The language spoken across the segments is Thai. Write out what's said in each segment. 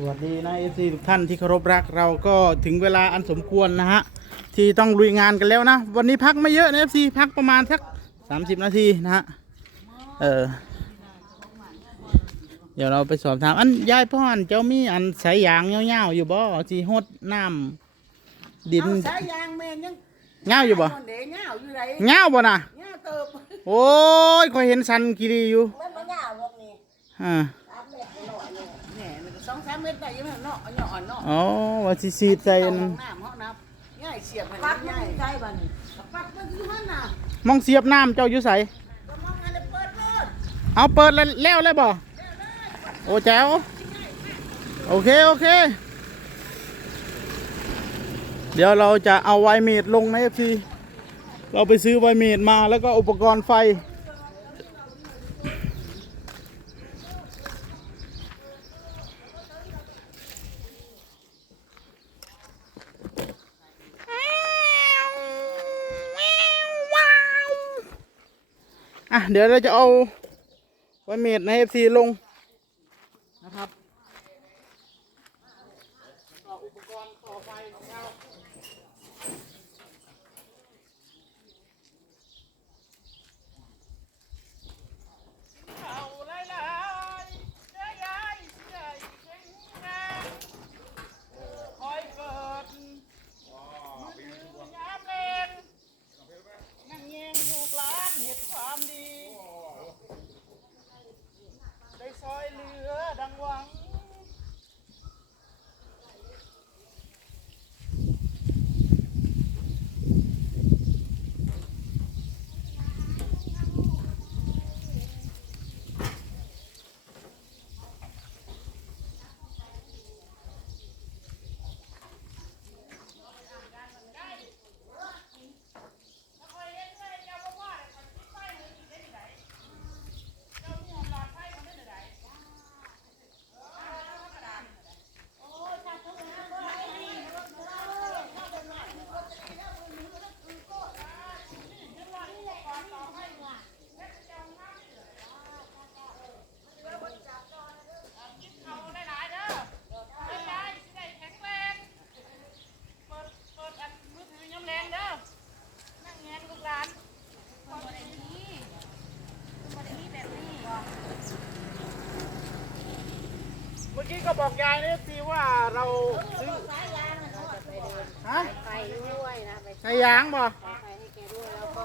สวัสดีนะเอฟซีทุกท่านที่เคารพรักเราก็ถึงเวลาอันสมควรนะฮะ ที่ต้องลุยงานกันแล้วนะ วันนี้พักไม่เยอะนะเอฟซีพักประมาณสักสามสิบนาทีนะฮะ เออ เดี๋ยวเราไปสอบถาม อันยายพ่ออันเจ้ามีอันสายยางเงาวๆอยู่บ่สีหดน้ำดินเอาสายยางแม่นยังเงาวอยู่บ่เด็เงาอยู่ไหนเงาวบ่น่ะเงาเติบโอ้ยคอยเห็นสันกีรีอยู่มันบ่เงาหรอกนี่อ่า องสามเม็ดได้ยังไงเนาะเอาเนาะอ่อนเนาะอ๋อว่าสิสีดใส่เอาอันห้องน้ำห้องน้ำง่ายเสียบให้ปักมันมันง่ายใช่บ่นี่ปักมันอยู่หั่นน่ะมองเสียบน้ำเจ้าอยู่ใสก็มองอันนี้เปิดเปิดเอาเปิดแล้วแล้วเลยบ่โอ้แจ๋วโอเคโอเค เดี๋ยวเราจะเอาไวเมดลงในเอฟซีเราไปซื้อไวเมดมาแล้วก็อุปกรณ์ไฟ เดี๋ยวเราจะเอาไวเมดในเอฟซีลงนะครับอุปกรณ์ต่อไฟของเราไล่ไล่ใหญ่ใหญ่ใหญ่เก่งแน่คอยเกิดมือถือยามเล่น นั่งเงงลูกหลานเหตุความดี ได้ซอยเหลือดังหวัง เมื่อ กี้ก็บอกยายนี่สิว่าเราซื้อสายยางมันทอดไปเดินฮะไปด้วยนะไปใส่ยางบ่ไปให้แกด้วยแล้วก็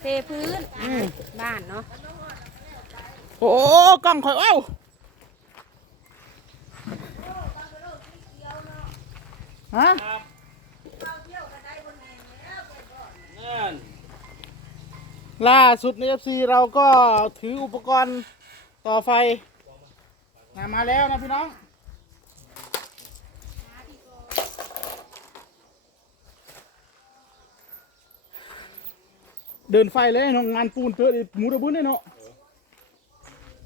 เทพื้นอืมบ้านเนาะโอ้กล้องคอยเอ้าฮะล่าสุดใน FC เราก็ถืออุปกรณ์ต่อไฟ มามาแล้วนะพี่น้องเดินไฟเลยน้องงานปูนเตอะดิหมูระบุนได้เนาะ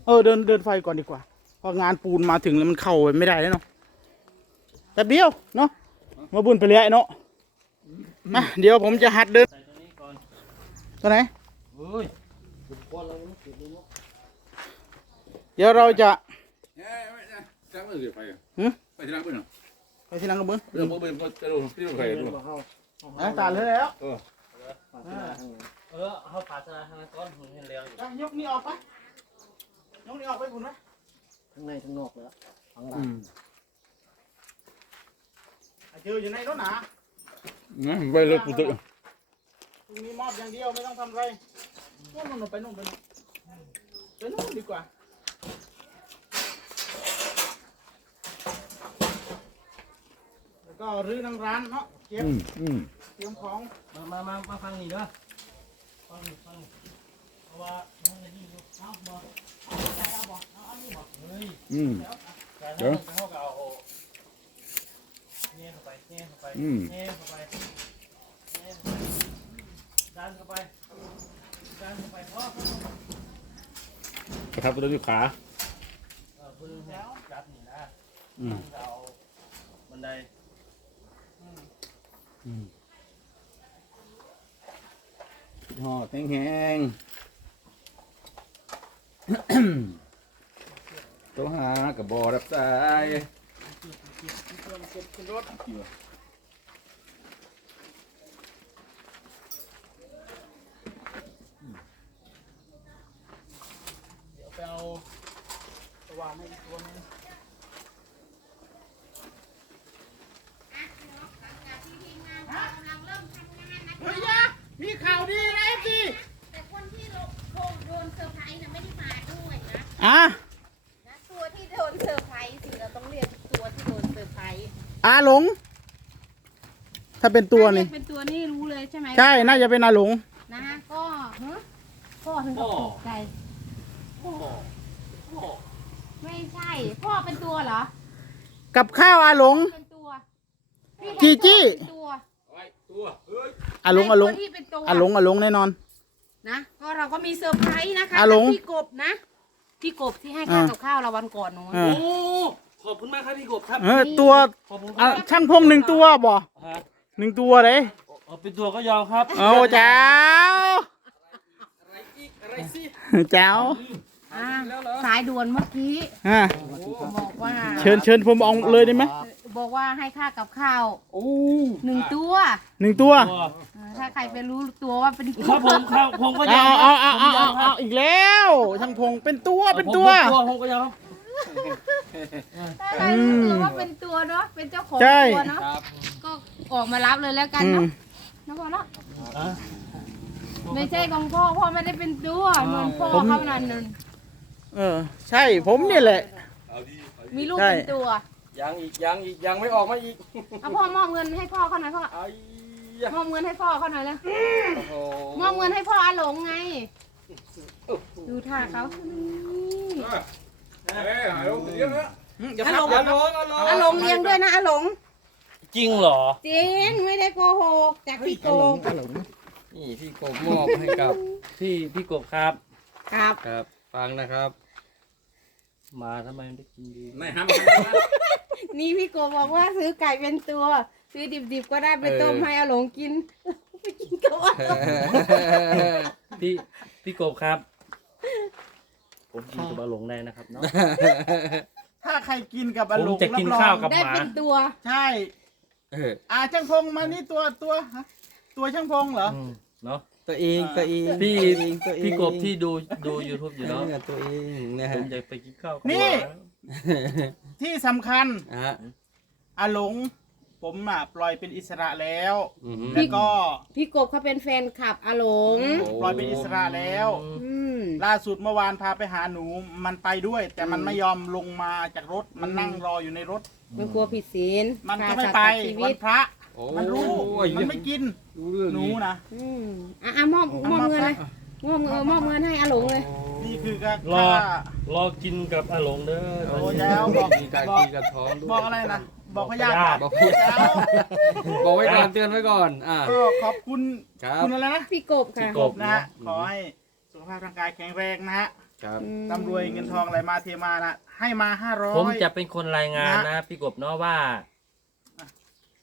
เออเดินเดินไฟก่อนดีกว่าเพองานปูนมาถึงแล้วมันเข้าไปไม่ได้แล้วเนาะแป๊บเดียวเนาะมาบุญไปเรื่อยเนาะมาเดี๋ยวผมจะหัดเดินตัวไหนเดี๋ยวเราจะ จ้างมือเสียไฟอะหืมไปที่ร้านปืนเหรอไปที่นั่งกับมือเรื่องมือปืนก็จะโดนที่โดนไฟดูอะตาเลยแล้ว เออเออเขาปาสนาทางนั้นก้อนหุ่นเห็นแล้วอยู่อะยกนี่ออกไปยกนี่ออกไปคุณนะข้างในข้างนอกแล้วข้างหลัอืงมอะเจออยู่ในรถหนานะไปรถปูตึกมีมอบอย่างเดียวไม่ต้องทำอะไรนู่นนู่นไปนู่นไปนู่นไปนู่นดีกว่า แล้ว ก็รื้อนังร้านเนาะเก็บอืมอืมเตรียมของมามามามาฟังนี่เด้อฟังนี่ฟังนี่เพราะว่าน้องจะยิ่งอยู่เอาบอกเอาใจเอาบอกเอาอันนี้บอกเฮ้ยอืม แต่ถ้ามันจะเข้ากับเอาเนี่ยเข้าไปเนี่ยเข้าไปอืมเนี่ยเข้าไปเนี่ยเข้าไปดันเข้าไปดันเข้าไปพ่อประทับตัวด้วยขา เออพื้นแล้วจับนี่นะอืม เอาบันไดอืม ห่อแห้งแห้งตัวหากับบอรับสายเดี๋ยวไปเอาสว่านให้อีกตัวนึงเฮ้ยยะมีข่าวดีนะสิ แต่คนที่โดนเซอร์ไพรส์น่ะไม่ได้มาด้วยนะ อะนะตัวที่โดนเซอร์ไพรส์สิเราต้องเรียกตัวที่โดนเซอร์ไพรส์อาหลง ถ้าเป็นตัวนี่ ถ้าเรียกเป็นตัวนี่รู้เลยใช่ไหมใช่ น่าจะเป็นอาหลง นะฮะก็ฮะพ่อถึงกับตกใจไม่ใช่ พ่อเป็นตัวเหรอ กับข้าวอาหลง เป็นตัวพี่จีจี้ เป็นตัวตัวเฮ้ยอาหลงอาหลงไม่ตัวที่เป็นตัวอาหลงอาหลงแน่นอน นะ ก็เราก็มีเซอร์ไพรส์นะคะอะหลง จากพี่กบนะ พี่กบที่ให้ค่าอ่ากับข้าวเราวันก่อนนู้นอ่า โอ้ขอบคุณมากครับพี่กบครับเออตัวขอบคุณคอะรับช่างพงหนึ่งตัวบ่ครับหนึ่งตัวเลยเอาเป็นตัวก็ยอมครับเอาเจ้าเจ้าอ่าสายด่วนเมื่อกี้อะบอกว่าเชิญเชิญผมเอาเลยได้ไหม บอกว่าให้ค่ากับข้าวโอ้หนึ่งตัวหนึ่งตัวตัวเออถ้าใครไปรู้ตัวว่าเป็นครับผมครับผมก็ยอเอามคเอารับเอาผมเอายเอาอมครัเอาบอีกแล้วช่างพงเป็นตัวเป็นตัว ผมตัวผมก็ยอมถ้าใครรู้ตัวว่าเป็นตัวเนาะเป็นเจ้าของใช่ ตัวเนาะก็ออกมารับเลยแล้วกันอืมเนาะนะพ่อเนาะอะ ไม่ใช่ของพ่อพ่อไม่ได้เป็นตัวเหมือนพ่อเขานั่นนึงเออ ใช่ผมเนี่ยแหละ มีลูกใช่เป็นตัว ยังอีกยังอีกยังไม่ออกมาอีก เอาพ่อมอบเงินให้พ่อเขาหน่อยพ่อไอ้มอบเงินให้พ่อเขาหน่อยเลยโอ้โหมอบเงินให้พ่ออาหลงไง ดูท่าเขานี่เฮ้ยหายลงเยอะนะอย่าพับอย่าพับอาหลงเลี้ยงด้วยนะอาหลงจริงเหรอ จริงไม่ได้โกหกจากพี่โกงนี่พี่กบมอบให้กับพี่พี่กบครับครับ ครับ ฟังนะครับมาทำไมไม่ได้กินดี ไม่ห้าม นี่พี่โกบอกว่าซื้อไก่เป็นตัว ซื้อดิบๆก็ได้ไปต้มให้อาหลงกินไปกินกับอาหลงพี่พี่กบครับผมกินกับอาหลงได้นะครับเนาะถ้าใครกินกับอาหลผมงจะกินรับรองข้าวกับได้เป็นตัวใช่ เอออ่าช่างพงมานี่ตัวตัวฮะตัวช่างพงเหรอ อืมเนาะ ตัวเองตัวเองพี่ ตัวเองตัวเองพี่กบที่ดูดู YouTube อยู่เนาะเนี่ยตัวเองนะผฮะมอยากไปกินข้าวกับนี่หลาน ที่สำคัญอะอาหลง ผมอะปล่อยเป็นอิสระแล้ว อือหือแล้วก็พี่กบเขาเป็นแฟนคลับอาหลง ปล่อยเป็นอิสระแล้ว อืมล่าสุดเมื่อวานพาไปหาหนูมันไปด้วย แต่มันไม่ยอมลงมาจากรถมันนั่งรออยู่ในรถ มันกลัวผิดศีลมันก็ฆ่าไม่สัตว์ไปตัดชีวัวินตพระ โอ้มันรู้ยมันไม่กินรู้เรื่องหนูนี้นะอืมอะอะมอบมอบเงินเลยมอบเงินมอบเงินให้อาหลงเลย นี่คือก็รอค่ารอกินกับอาหลงเด้อโอ้ยแล้วบอกมีการบอกกินกระท้องด้วยบอกอะไรนะบอกพยาญาธิติบอกพี่แล้วบอกไว้ก่อนเตือนไว้ก่อนอะก็ขอบคุณครับคุณอะไรนะพี่กบค่ะพี่กบนะฮะขอให้สุขภาพร่างกายแข็งแรงนะฮะครับอืมร่ำรวยเงินทองอะไรมาเทมานะให้มาห้าร้อยผมจะเป็นคนรายงานนะนะพี่กบเนาะว่า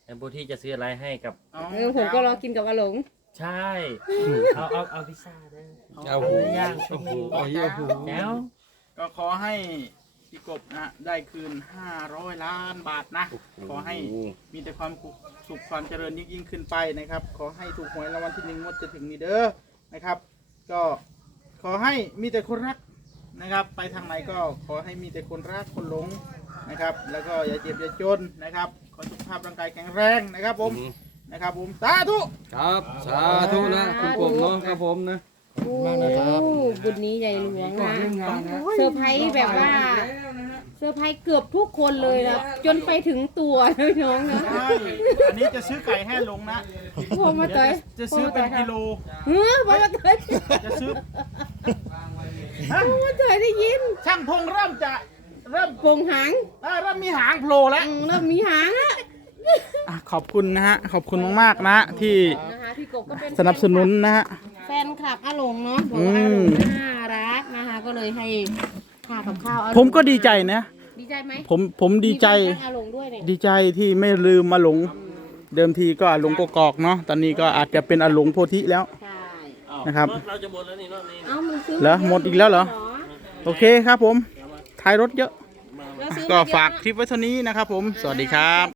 แอมบูที่จะซื้ออะไรให้กับเออผมก็รอกินกับอาหลง ใช่เอาเอาเอาพิซซ่าได้เอาหูย่างโอ้โหเอาเยอะหูแล้วก็ขอให้พี่กบนะได้คืน 500 ล้านบาทนะ ขอให้มีแต่ความสุขความเจริญยิ่งยิ่งขึ้นไปนะครับ ขอให้ถูกหวยรางวัลที่หนึ่งงวดจะถึงนี้เด้อนะครับ ก็ขอให้มีแต่คนรักนะครับ ไปทางไหนก็ขอให้มีแต่คนรักคนหลงนะครับ แล้วก็อย่าเจ็บอย่าจนนะครับ ขอสุขภาพร่างกายแข็งแรงนะครับผม นะครับผมสาธุ ครับ สาธุนะคุณกบเนาะครับผมนะ โอ้บุญนี้ใหญ่หลวงนะนะเซอร์ไพรส์แบบว่าเซอร์ไพรส์เกือบทุกคนเลยนะจนไปถึงตัวเลยน้องนะใช่อันนี้จะซื้อไก่ให้หลงนะพ่อมาเตยจะซื้อเป็นกิโล เฮ้ยพ่อมาเตยจะซื้อฮะพ่อมาเตยได้ยินช่างพงเริ่มจะเริ่มโป่งหางเอ่อเริ่มมีหางโผล่แล้วอืมเริ่มมีหางแล้ว อะขอบคุณนะฮะ ขอบคุณมากๆนะที่นะคะพี่กบก็เป็นสนับสนุนนะฮะ แฟนคลับอาหลงเนาะบอกว่าอาหลงน่ารักนะคะก็เลยให้ค่ากับข้าวอาหลงผมก็ดีใจนะ ดีใจไหมผมผมดีใจ มีคนรักอาหลงด้วยเนี่ยดีใจที่ไม่ลืมมาหลง เดิมทีก็อาหลงกกอกเนาะ ตอนนี้ก็อาจจะเป็นอาหลงโพธิแล้วใช่นะครับ เราจะหมดแล้วนี่รอบนี้เอ้ามันซื้อเหรอหมดอีกแล้วเหรอ โอเคครับผมท้ายรถเยอะอเราซื้อก็มเยอะฝากนะคลิปไว้เท่านี้นะครับผม สวัสดีครับ